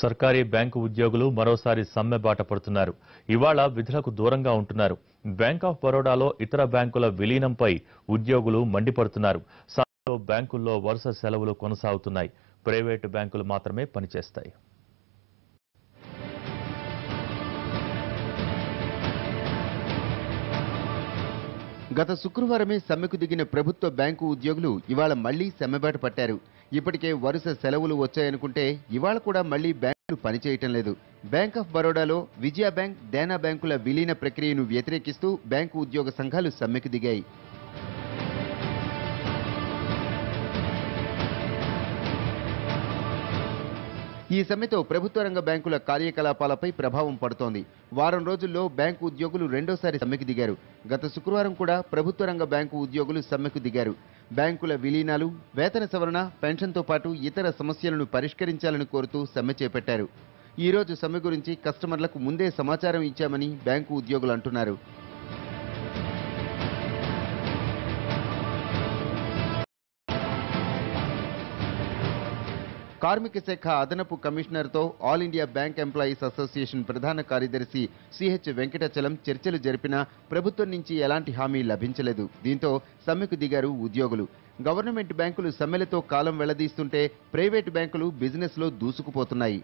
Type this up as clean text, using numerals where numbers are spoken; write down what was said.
సర్కారీ బ్యాంకు ఉద్యోగులు మరోసారి సమ్మె బాట పడుతున్నారు. ఇవాళ విధులకు దూరంగా ఉంటున్నారు. బ్యాంక్ ఆఫ్ బరోడాలో ఇతర బ్యాంకుల విలీనంపై ఉద్యోగులు మండిపడుతున్నారు. సమ్మెలో బ్యాంకుల్లో వరుస సెలవులు కొనసాగుతున్నాయి. ప్రైవేటు బ్యాంకులు మాత్రమే పనిచేస్తాయి. గత శుక్రవారమే సమ్మెకు దిగిన ప్రభుత్వ బ్యాంకు ఉద్యోగులు ఇవాళ మళ్లీ సమ్మెబాట పట్టారు. ఇప్పటికే వరుస సెలవులు వచ్చాయనుకుంటే ఇవాళ కూడా మళ్లీ బ్యాంకులు పనిచేయటం లేదు. బ్యాంక్ ఆఫ్ బరోడాలో విజయ బ్యాంక్, దేనా బ్యాంకుల విలీన ప్రక్రియను వ్యతిరేకిస్తూ బ్యాంకు ఉద్యోగ సంఘాలు సమ్మెకు దిగాయి. ఈ సమ్మెతో ప్రభుత్వ రంగ బ్యాంకుల కార్యకలాపాలపై ప్రభావం పడుతోంది. వారం రోజుల్లో బ్యాంకు ఉద్యోగులు రెండోసారి సమ్మెకు దిగారు. గత శుక్రవారం కూడా ప్రభుత్వ రంగ బ్యాంకు ఉద్యోగులు సమ్మెకు దిగారు. బ్యాంకుల విలీనాలు, వేతన సవరణ, పెన్షన్తో పాటు ఇతర సమస్యలను పరిష్కరించాలని కోరుతూ సమ్మె చేపట్టారు. ఈ రోజు సమ్మె గురించి కస్టమర్లకు ముందే సమాచారం ఇచ్చామని బ్యాంకు ఉద్యోగులు అంటున్నారు. కార్మిక శాఖ అదనపు కమిషనర్తో all India bank employees association ప్రధాన కార్యదర్శి సిహెచ్ వెంకటాచలం చర్చలు జరిపినా ప్రభుత్వం నుంచి ఎలాంటి హామీ లభించలేదు. దీంతో సమ్మెకు దిగారు ఉద్యోగులు. గవర్నమెంట్ బ్యాంకులు సమ్మెలతో కాలం వెళ్లదీస్తుంటే ప్రైవేటు బ్యాంకులు బిజినెస్లో దూసుకుపోతున్నాయి.